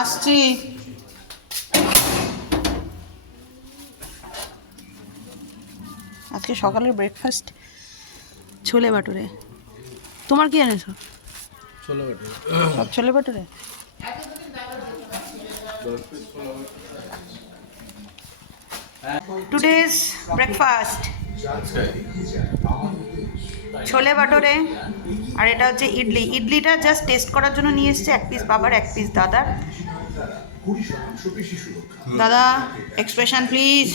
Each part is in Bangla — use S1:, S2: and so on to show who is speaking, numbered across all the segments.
S1: আসছি। আজকে সকালের ব্রেকফাস্ট ছোলে বাটুরে তোমার কি এনেছো?
S2: ছোলা বাটুরে
S1: সব ছোলে বাটুরে টুডেজ ব্রেকফাস্ট ছোলে বাটরে আর এটা হচ্ছে ইডলি। ইডলিটা জাস্ট টেস্ট করার জন্য নিয়ে এসেছে। এক পিস বাবার এক পিস দাদার। দাদা এক্সপ্রেশন প্লিজ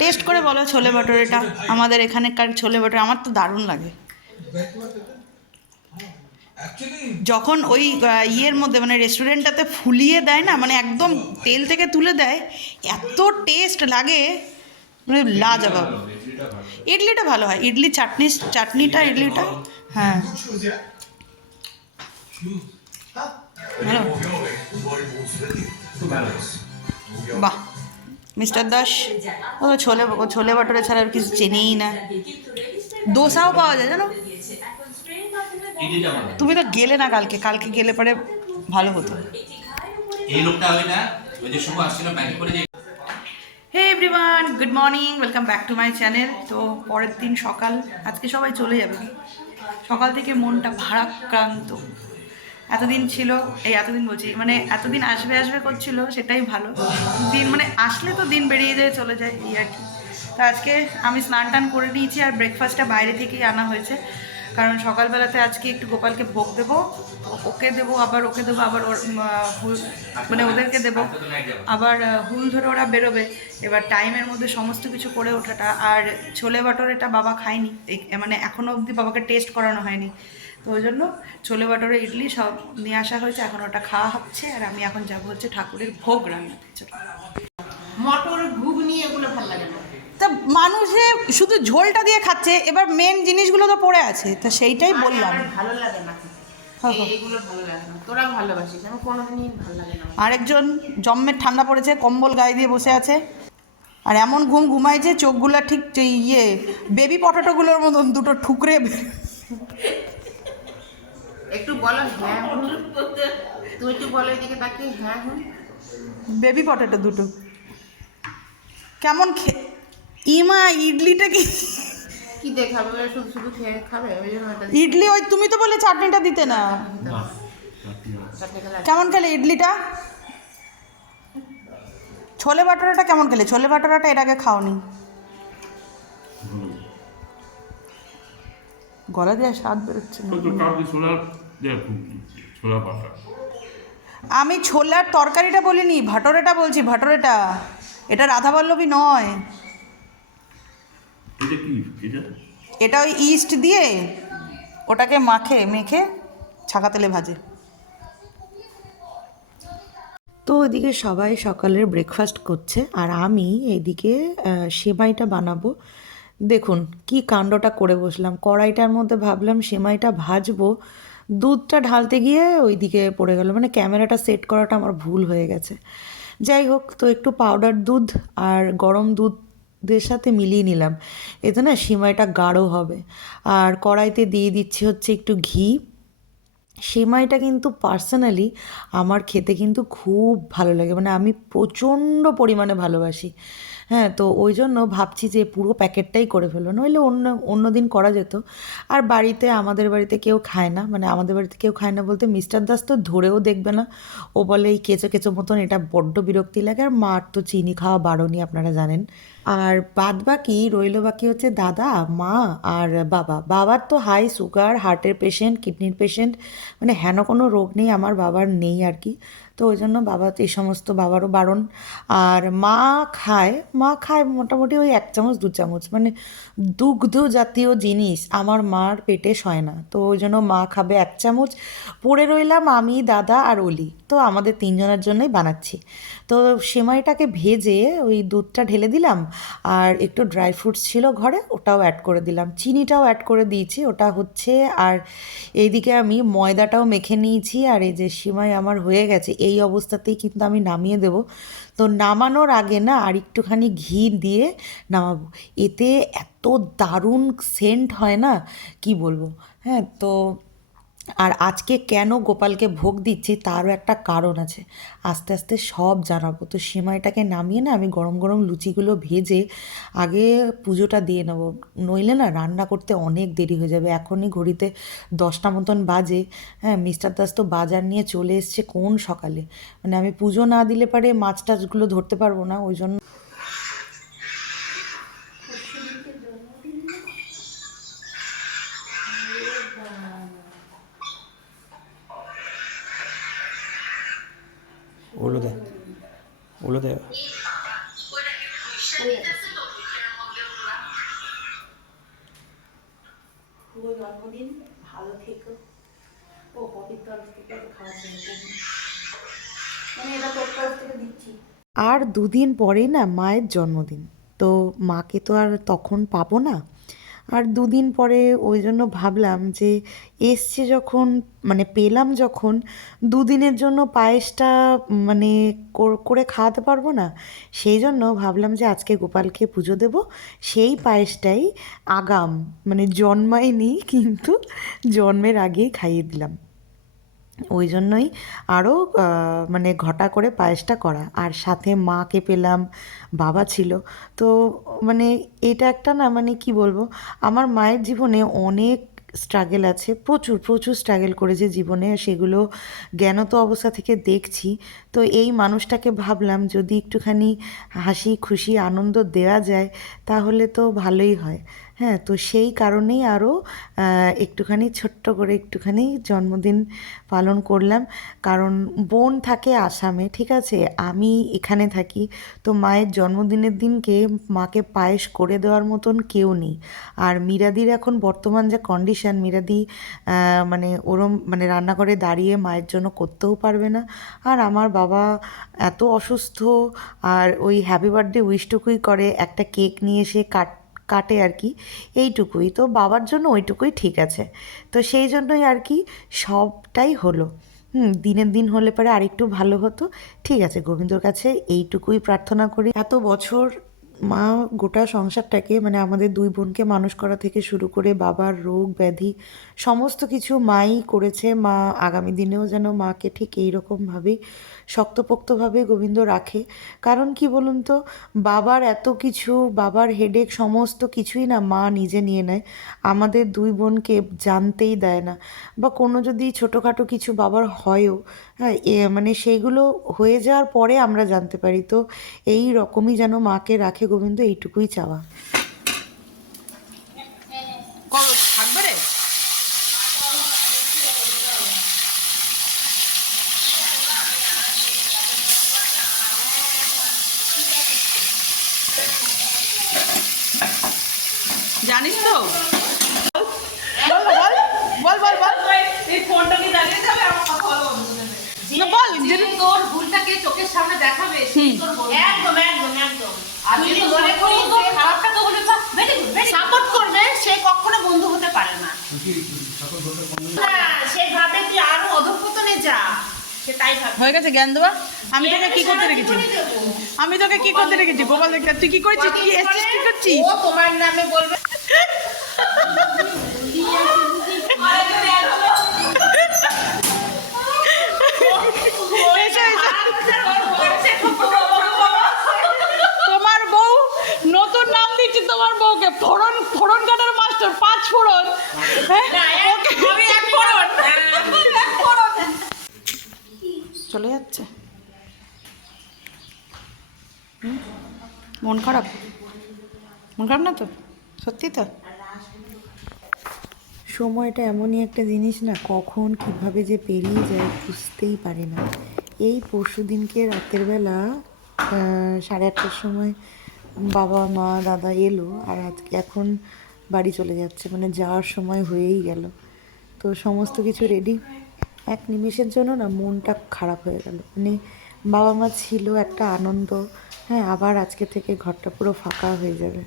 S1: টেস্ট করে বলো ছোলে বাটরেটা আমাদের এখানেকার ছোলে বাটরে আমার তো দারুণ লাগে। যখন ওই ইয়ের মধ্যে মানে রেস্টুরেন্টটাতে ফুলিয়ে দেয় না মানে একদম তেল থেকে তুলে দেয় এত টেস্ট লাগে মানে লাজবাব। ইডলিটা ভালো হয়। ইডলি চাটনি চাটনিটা ইডলিটা হ্যাঁ। বাহ মিস্টার দাস ও ছোলে ছোলে বাটরে ছাড়া আর কিছু চেনেই না। দোসাও পাওয়া যায় জানো? তুমি তো গেলে না কালকে কালকে গেলে পরে ভালো হতো।
S3: এই লোকটা হয় না ওই যে শুভ আসছিল ব্যাংকে করে যে
S1: hey everyone good morning welcome back to my channel তো পরের দিন সকাল আজকে সবাই চলে যাবে। সকাল থেকে মনটা ভারাক্রান্ত। এতদিন ছিল, এই এতদিন বলছি মানে এতদিন আসবে আসবে করছিল, সেটাই ভালো। দিন মানে আসলে তো দিন বেরিয়ে যায়, চলে যায়, এই আর কি। তো আজকে আমি স্নান টান করে নিয়েছি আর ব্রেকফাস্টটা বাইরে থেকেই আনা হয়েছে। কারণ সকালবেলাতে আজকে একটু গোপালকে ভোগ দেবো, ওকে দেবো, আবার ওকে দেবো, আবার ওর হুল- মানে ওদেরকে দেবো। আবার হুল ধরে ওরা বেরোবে। এবার টাইমের মধ্যে সমস্ত কিছু করে ওঠাটা। আর ছোলে বাটরেটা বাবা খায়নি। মানে এখনও অবধি বাবাকে টেস্ট করানো হয়নি। তো ওই জন্য ছোলে বাটরে ইডলি সব নিয়ে আসা হয়েছে এখন ওটা খাওয়া হচ্ছে আর আমি এখন যাব হচ্ছে ঠাকুরের ভোগ রান্নাতে
S4: মটর ঘুগনি এগুলো ভালো লাগে না।
S1: তা মানুষে শুধু ঝোলটা দিয়ে খাচ্ছে এবার মেন জিনিসগুলো তো পড়ে আছে তা সেইটাই বললাম।
S4: ভালো লাগে না।
S1: হ্যাঁ, হ্যাঁ।
S4: এইগুলো ভালো লাগে না। তোরা ভালোবাসিস আমার কোনোদিনই ভালো লাগে না।
S1: আরেকজন জম্মের ঠান্ডা পড়েছে কম্বল গায়ে দিয়ে বসে আছে আর এমন ঘুম ঘুমাইছে চোখগুলো ঠিক ইয়ে বেবি পটাটোগুলোর মতন দুটো ঠুকরে
S4: একটু বলো হ্যাঁ হুম। তুই একটু বলো এদিকে তাকিয়ে হ্যাঁ হুম।
S1: বেবি পটাটো দুটো। কেমন খে ইমা ইডলিটা কি?
S4: কি দেখাবে? শুধু শুধু খেয়ে খাবে? ওই জন্য
S1: ইডলি ওই তুমি তো বলে চাটনিটা দিতে না। কেমন খেলে ইডলিটা? ছোলে বাটারাটা কেমন খেলে? ছোলে বাটারাটা এর আগে খাওনি। গলা দিয়ে স্বাদ বেরোচ্ছে না।
S5: ছোলা পাতা।
S1: আমি ছোলার তরকারিটা বলিনি ভাটরেটা বলছি ভাটোরেটা। এটা রাধাবল্লভী নয়।
S5: এটা কি? এটা?
S1: এটা ওই ইস্ট দিয়ে ওটাকে মাখে মেখে ছাকা তেলে ভাজে। তো ওইদিকে সবাই সকালের ব্রেকফাস্ট করছে আর আমি এদিকে সেমাইটা বানাবো। দেখুন কি কাণ্ডটা করে বসলাম। কড়াইটার মধ্যে ভাবলাম সেমাইটা ভাজবো। দুধটা ঢালতে গিয়ে ওইদিকে পড়ে গেল। মানে ক্যামেরাটা সেট করাটা আমার ভুল হয়ে গেছে। যাই হোক, তো একটু পাউডার দুধ আর গরম দুধের সাথে মিলিয়ে নিলাম। এতে না সিমাইটা গাঢ় হবে। আর কড়াইতে দিয়ে দিচ্ছি হচ্ছে একটু ঘি। সেমাইটা কিন্তু পার্সোনালি আমার খেতে কিন্তু খুব ভালো লাগে। মানে আমি প্রচণ্ড পরিমাণে ভালোবাসি। হ্যাঁ তো ওই জন্য ভাবছি যে পুরো প্যাকেটটাই করে ফেলো নইলে অন্য অন্য দিন করা যেত। আর বাড়িতে আমাদের বাড়িতে কেউ খায় না। মানে আমাদের বাড়িতে কেউ খায় না বলতে মিস্টার দাস তো ধরেও দেখবে না। ও বলে এই কেঁচো কেঁচো মতন এটা বড্ড বিরক্তি লাগে। আর মার তো চিনি খাওয়া বারণই আপনারা জানেন। আর বাদ বাকি রইল বাকি হচ্ছে দাদা, মা আর বাবা। বাবার তো হাই সুগার হার্টের পেশেন্ট কিডনির পেশেন্ট মানে হেন কোনো রোগ নেই, আমার বাবার নেই আর কি। তো ওই জন্য বাবা, এই সমস্ত বাবারও বারণ। আর মা খায় মা খায় মোটামুটি ওই এক চামচ, দু চামচ। মানে দুগ্ধ জাতীয় জিনিস আমার মার পেটে সয় না। তো ওই জন্য মা খাবে এক চামচ। পড়ে রইলাম আমি, দাদা আর অলি। তো আমাদের তিনজনের জন্যই বানাচ্ছি। তো সেমাইটাকে ভেজে ওই দুধটা ঢেলে দিলাম। আর একটু ড্রাই ফ্রুটস ছিল ঘরে, ওটাও অ্যাড করে দিলাম। চিনিটাও অ্যাড করে দিয়েছি, ওটা হচ্ছে। আর এইদিকে আমি ময়দাটাও মেখে নিয়েছি। আর এই যে সিমাই আমার হয়ে গেছে এই অবস্থাতেই কিন্তু আমি নামিয়ে দেব। তো নামানোর আগে না আর একটুখানি ঘি দিয়ে নামাবো। এতে এত দারুণ সেন্ট হয় না? কি বলব? হ্যাঁ তো আর আজকে কেন গোপালকে ভোগ দিচ্ছি তারও একটা কারণ আছে। আস্তে আস্তে সব জানাব। তো সিমাইটাকে নামিয়ে না আমি গরম গরম লুচিগুলো ভেজে আগে পুজোটা দিয়ে নেব। নইলে না রান্না করতে অনেক দেরি হয়ে যাবে। এখনই ঘড়িতে দশটা মতন বাজে। হ্যাঁ মিস্টার দাস তো বাজার নিয়ে চলে এসছে কোন সকালে? মানে আমি পুজো না দিলে পারে মাছ টাছগুলো ধরতে পারব না, ওই জন্য
S2: ওগুলো দে
S1: জন্মদিন ভালো থেকো। ও কপির তরফ থেকে খাওয়া মানে এটা তোর তরফ থেকে দিচ্ছি। আর দুদিন পরেই না মায়ের জন্মদিন। তো মাকে তো আর তখন পাবো না। আর দুদিন পরে ওই জন্য ভাবলাম যে এসছে যখন মানে পেলাম যখন, দুদিনের জন্য পায়েসটা মানে কর- খাওয়াতে পারব না, সেই জন্য ভাবলাম যে আজকে গোপালকে পুজো দেব। সেই পায়েসটাই আগাম মানে জন্মায়নি কিন্তু জন্মের আগেই খাইয়ে দিলাম। ওই জন্যই আরও মানে ঘটা করে পায়েসটা করা। আর সাথে মাকে পেলাম, বাবা ছিল। তো মানে এটা একটা না মানে কি বলব, আমার মায়ের জীবনে অনেক স্ট্রাগেল আছে, প্রচুর প্রচুর স্ট্রাগেল করেছে জীবনে, সেগুলো জ্ঞানত অবস্থা থেকে দেখছি। তো এই মানুষটাকে ভাবলাম, যদি একটুখানি হাসি খুশি, আনন্দ দেওয়া যায়, তাহলে তো ভালোই হয়। হ্যাঁ তো সেই কারণেই আরও একটুখানি ছোট্ট করে একটুখানি জন্মদিন পালন করলাম। কারণ বোন থাকে আসামে, ঠিক আছে? আমি এখানে থাকি, তো মায়ের জন্মদিনের দিনকে মাকে পায়েস করে দেওয়ার মতন কেউ নেই। আর মিরাদির এখন বর্তমান যে কন্ডিশন মিরাদি মানে ওরম মানে রান্নাঘরে দাঁড়িয়ে মায়ের জন্য করতেও পারবে না। আর আমার বাবা এত অসুস্থ, আর ওই হ্যাপি বার্থডে উইশটুকুই করে, একটা কেক নিয়ে এসে কাট কাটে আর কি, এইটুকুই। তো বাবার জন্য ওইটুকুই ঠিক আছে। তো সেই জন্যই আর কি সবটাই হলো। হুম, দিনের দিন হলে পরে আরেকটু ভালো হতো। ঠিক আছে, গোবিন্দর কাছে এইটুকুই প্রার্থনা করি। এত বছর মা গোটা সংসারটাকে মানে আমাদের দুই বোনকে মানুষ করা থেকে শুরু করে বাবার রোগ ব্যাধি, সমস্ত কিছু মাই করেছে। মা আগামী দিনেও যেন মাকে ঠিক এইরকমভাবেই শক্তপোক্তভাবে গোবিন্দ রাখে। কারণ কি বলুন তো, বাবার এত কিছু, বাবার হেডেক সমস্ত কিছুই না মা নিজে নিয়ে নেয়। আমাদের দুই বোনকে জানতেই দেয় না। বা কোনো যদি ছোটোখাটো কিছু বাবার হয়ও হ্যাঁ মানে সেইগুলো হয়ে যাওয়ার পরে আমরা জানতে পারি। তো এই রকমই যেন মাকে রাখে গোবিন্দ এইটুকুই চাওয়া।
S4: কবে থাকবে রে? জানিস তো? বল বল বল বল বল
S6: এই ফোনটা কি দাঁড়িয়ে যাবে? আমার কথা
S4: বল
S6: যে তোর ভুলটাকে চোখের সামনে দেখাবে সেই তোর।
S4: একদম একদম একদম।
S6: যদি মনে করি
S4: যে-
S6: খারাপটা তো বলে ভেরি গুড ভেরি
S4: সাপোর্ট করবে সে কখনো বন্ধু হতে পারে না। না? সে ভাবে তুই আরও অধঃপতনে যা সে তাই
S7: হয়ে গেছে জ্ঞান দেওয়া? আমি তোকে কি করতে রেখেছি? আমি তোকে কি করতে রেখেছি? গোপাল দেখ তুই কি করেছিস? কি এসছিস কি করছিস?
S4: তোমার নামে বলবে
S7: এসো, এসো। তোমার বউ নতুন নাম দিচ্ছি তোমার বউকে ফোড়ন ফোড়ন কাটার মাস্টার পাঁচ ফোড়ন হ্যাঁ? ওকে চলে যাচ্ছে হুম? মন খারাপ? মন খারাপ না তো? সত্যি তো?
S1: সময়টা এমনই একটা জিনিস না, কখন কীভাবে যে পেরিয়ে যায় বুঝতেই পারি না। এই পরশু দিনকে রাতের বেলা সাড়ে আটটার সময় বাবা, মা, দাদা এলো আর আজকে এখন বাড়ি চলে যাচ্ছে মানে যাওয়ার সময় হয়েই গেল। তো সমস্ত কিছু রেডি এক নিমিষের জন্য না মনটা খারাপ হয়ে গেল। মানে বাবা মা ছিল একটা আনন্দ। হ্যাঁ আবার আজকে থেকে ঘরটা পুরো ফাঁকা হয়ে যাবে।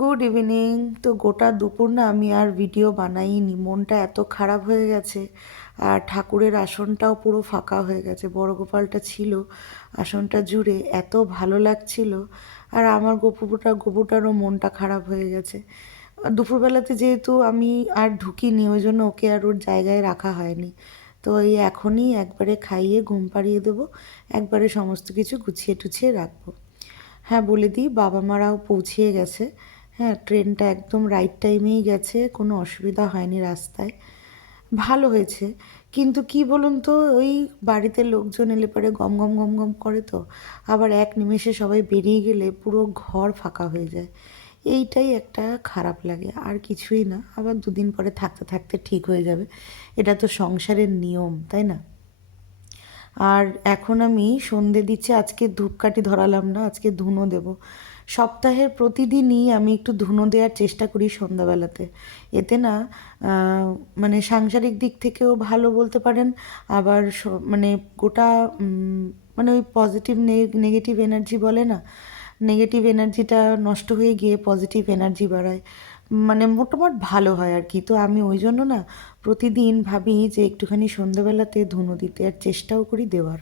S1: গুড ইভিনিং তো গোটা দুপুর না আমি আর ভিডিও বানাইনি। মনটা এত খারাপ হয়ে গেছে। আর ঠাকুরের আসনটাও পুরো ফাঁকা হয়ে গেছে। বড় গোপালটা ছিল আসনটা জুড়ে এত ভালো লাগছিল। আর আমার গপুটা গপুটারও মনটা খারাপ হয়ে গেছে। দুপুরবেলাতে যেহেতু আমি আর ঢুকিনি, ওই জন্য ওকে আর ওর জায়গায় রাখা হয়নি। তো এই এখনই একবারে খাইয়ে ঘুম পাড়িয়ে দেবো, একবারে সমস্ত কিছু গুছিয়ে টুছিয়ে রাখব। হ্যাঁ বলে দিই, বাবা মারাও পৌঁছিয়ে গেছে। হ্যাঁ ট্রেনটা একদম রাইট টাইমেই গেছে, কোনো অসুবিধা হয়নি রাস্তায়। ভালো হয়েছে। কিন্তু কি বলুন তো, ওই বাড়িতে লোকজন এলে পরে গম গম গম গম করে তো, আবার এক নিমেষে সবাই বেরিয়ে গেলে পুরো ঘর ফাঁকা হয়ে যায়। এইটাই একটা খারাপ লাগে, আর কিছুই না। আবার দুদিন পরে থাকতে থাকতে ঠিক হয়ে যাবে। এটা তো সংসারের নিয়ম, তাই না? আর এখন আমি সন্ধে দিচ্ছি, আজকে ধূপকাঠি ধরালাম না, আজকে ধুনো দেব। সপ্তাহের প্রতিদিনই আমি একটু ধুনো দেওয়ার চেষ্টা করি সন্ধ্যাবেলাতে। এতে না মানে সাংসারিক দিক থেকেও ভালো বলতে পারেন, আবার মানে গোটা মানে ওই পজিটিভ নেগেটিভ এনার্জি বলে না নেগেটিভ এনার্জিটা নষ্ট হয়ে গিয়ে পজিটিভ এনার্জি বাড়ায় মানে মোটামুট ভালো হয় আর কি। তো আমি ওই জন্য না, প্রতিদিন ভাবি যে একটুখানি সন্ধ্যাবেলাতে ধুনো দিতে আর চেষ্টাও করি দেওয়ার।